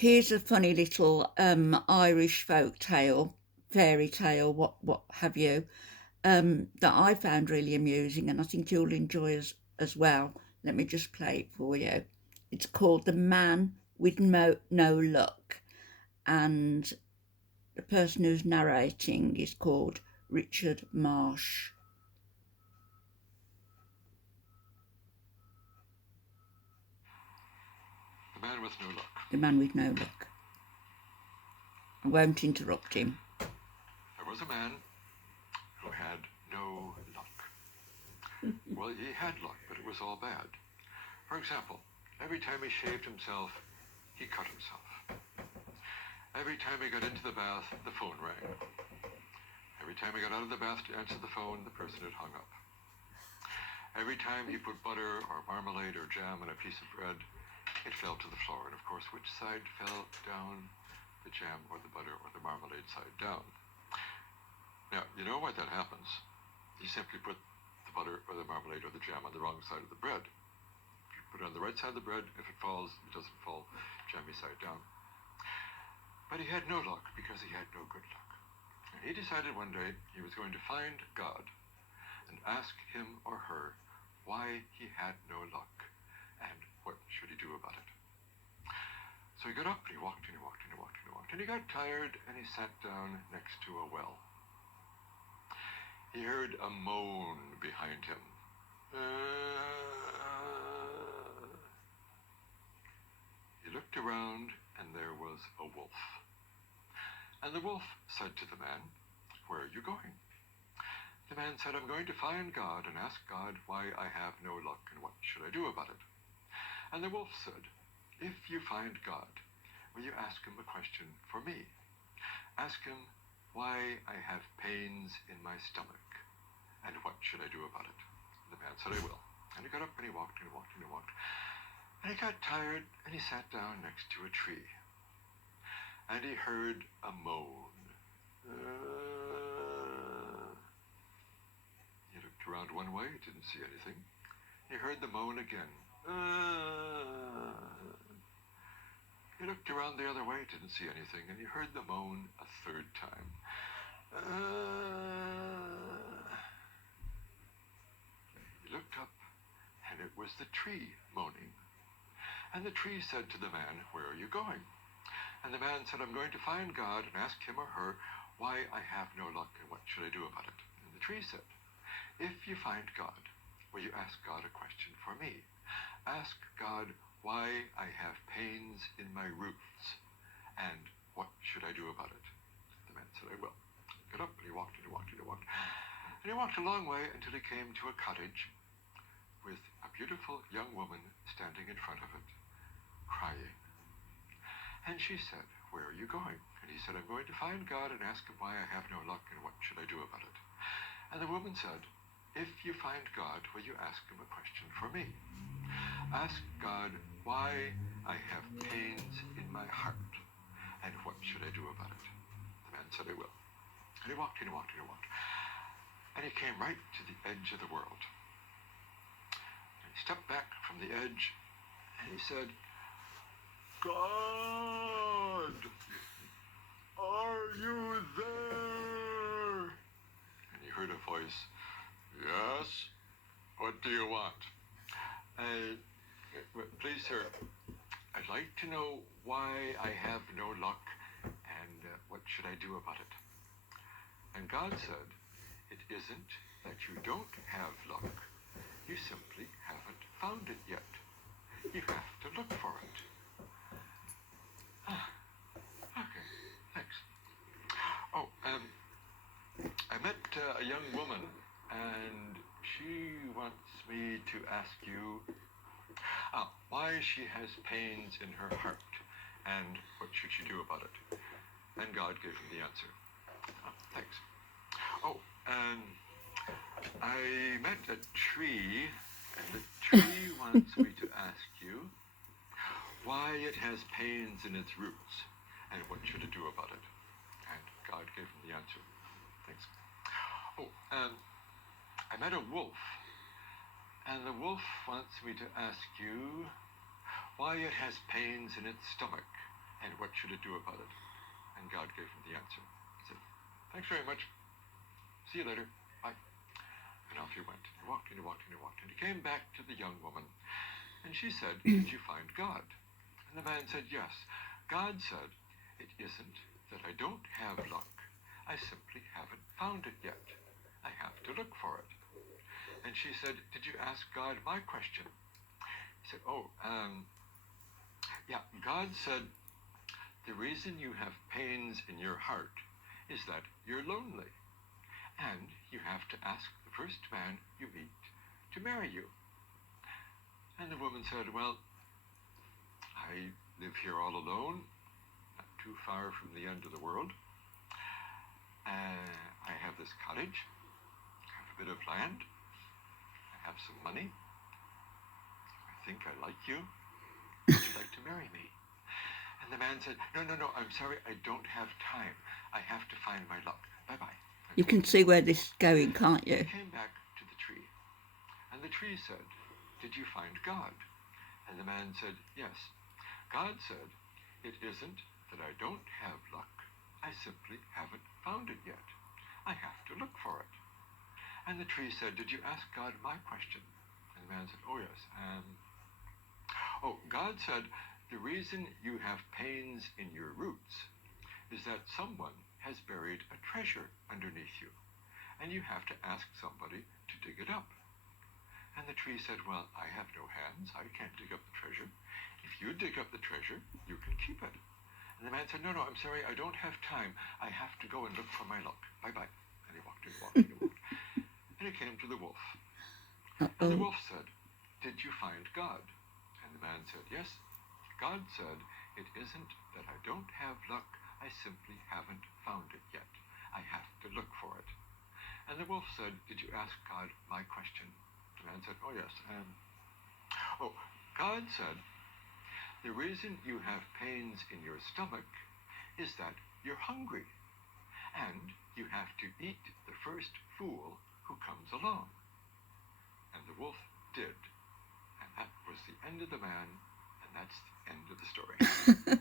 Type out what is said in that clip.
Here's a funny little Irish folk tale, fairy tale, what have you, that I found really amusing, and I think you'll enjoy as well. Let me just play it for you. It's called The Man with No Luck, and the person who's narrating is called Richard Marsh. The Man with No Luck. The Man with No Luck. I won't interrupt him. There was a man who had no luck. Well, he had luck, but it was all bad. For example, every time he shaved himself, he cut himself. Every time he got into the bath, the phone rang. Every time he got out of the bath to answer the phone, the person had hung up. Every time he put butter or marmalade or jam on a piece of bread, it fell to the floor. And of course, which side fell down? The jam or the butter or the marmalade side down. Now, you know why that happens. You simply put the butter or the marmalade or the jam on the wrong side of the bread. If you put it on the right side of the bread, if it falls, it doesn't fall jammy side down. But he had no luck because he had no good luck. And he decided one day he was going to find God and ask him or her why he had no luck and what should he do about it. So he got up and he walked and he walked and he walked and he walked, and he got tired and he sat down next to a well. He heard a moan behind him. He looked around and there was a wolf. And the wolf said to the man, "Where are you going?" The man said, "I'm going to find God and ask God why I have no luck and what should I do about it." And the wolf said, "If you find God, will you ask him a question for me? Ask him why I have pains in my stomach and what should I do about it?" And the man said, "I will." And he got up and he walked and he walked and he walked. And he got tired and he sat down next to a tree. And he heard a moan. He looked around one way, didn't see anything. He heard the moan again. He looked around the other way, didn't see anything, and he heard the moan a third time. He looked up, and it was the tree moaning. And the tree said to the man, "Where are you going?" And the man said, "I'm going to find God and ask him or her why I have no luck and what should I do about it." And the tree said, "If you find God, will you ask God a question for me? Ask God why I have pains in my roots and what should I do about it?" The man said, "I will." He got up and he walked and he walked and he walked. And he walked a long way until he came to a cottage with a beautiful young woman standing in front of it, crying. And she said, "Where are you going?" And he said, "I'm going to find God and ask him why I have no luck and what should I do about it." And the woman said, "If you find God, will you ask him a question for me? Ask God why I have pains in my heart and what should I do about it?" The man said, "I will." And he walked and he walked and he walked. And he came right to the edge of the world. And he stepped back from the edge and he said, "God, are you there?" And he heard a voice, "Yes, what do you want?" "Please, sir, I'd like to know why I have no luck and what should I do about it?" And God said, "It isn't that you don't have luck. You simply haven't found it yet. You have to look for it." Okay, thanks. Oh, I met a young woman, and she wants me to ask you why she has pains in her heart, and what should she do about it? And God gave him the answer. Thanks. Oh, and I met a tree, and the tree wants me to ask you why it has pains in its roots, and what should it do about it? And God gave him the answer. Thanks. Oh, and I met a wolf, and the wolf wants me to ask you why it has pains in its stomach, And what should it do about it? And God gave him the answer. He said, thanks very much. See you later. Bye. And off he went. He walked and he walked and he walked. And he came back to the young woman. And she said, did you find God? And the man said, yes. God said, it isn't that I don't have luck. I simply haven't found it yet. I have to look for it. And she said, did you ask God my question? He said, yeah. God said, the reason you have pains in your heart is that you're lonely. And you have to ask the first man you meet to marry you. And the woman said, well, I live here all alone, not too far from the end of the world. I have this cottage, I have a bit of land, I have some money. I think I like you. Would you like to marry me? And the man said, no, I'm sorry, I don't have time. I have to find my luck. Bye-bye. You can see where this is going, can't you? He came back to the tree, and the tree said, did you find God? And the man said, yes. God said, it isn't that I don't have luck. I simply haven't found it yet. I have to look for it. And the tree said, did you ask God my question? And the man said, oh, yes. God said, the reason you have pains in your roots is that someone has buried a treasure underneath you, and you have to ask somebody to dig it up. And the tree said, well, I have no hands. I can't dig up the treasure. If you dig up the treasure, you can keep it. And the man said, no, I'm sorry, I don't have time. I have to go and look for my luck. Bye-bye. And he walked and he walked and he walked. And he came to the wolf. And the wolf said, did you find God? And the man said, yes. God said, it isn't that I don't have luck. I simply haven't found it yet. I have to look for it. And the wolf said, did you ask God my question? The man said, oh, yes. God said, the reason you have pains in your stomach is that you're hungry, and you have to eat the first fool who comes along. And the wolf did. And that was the end of the man, and that's the end of the story.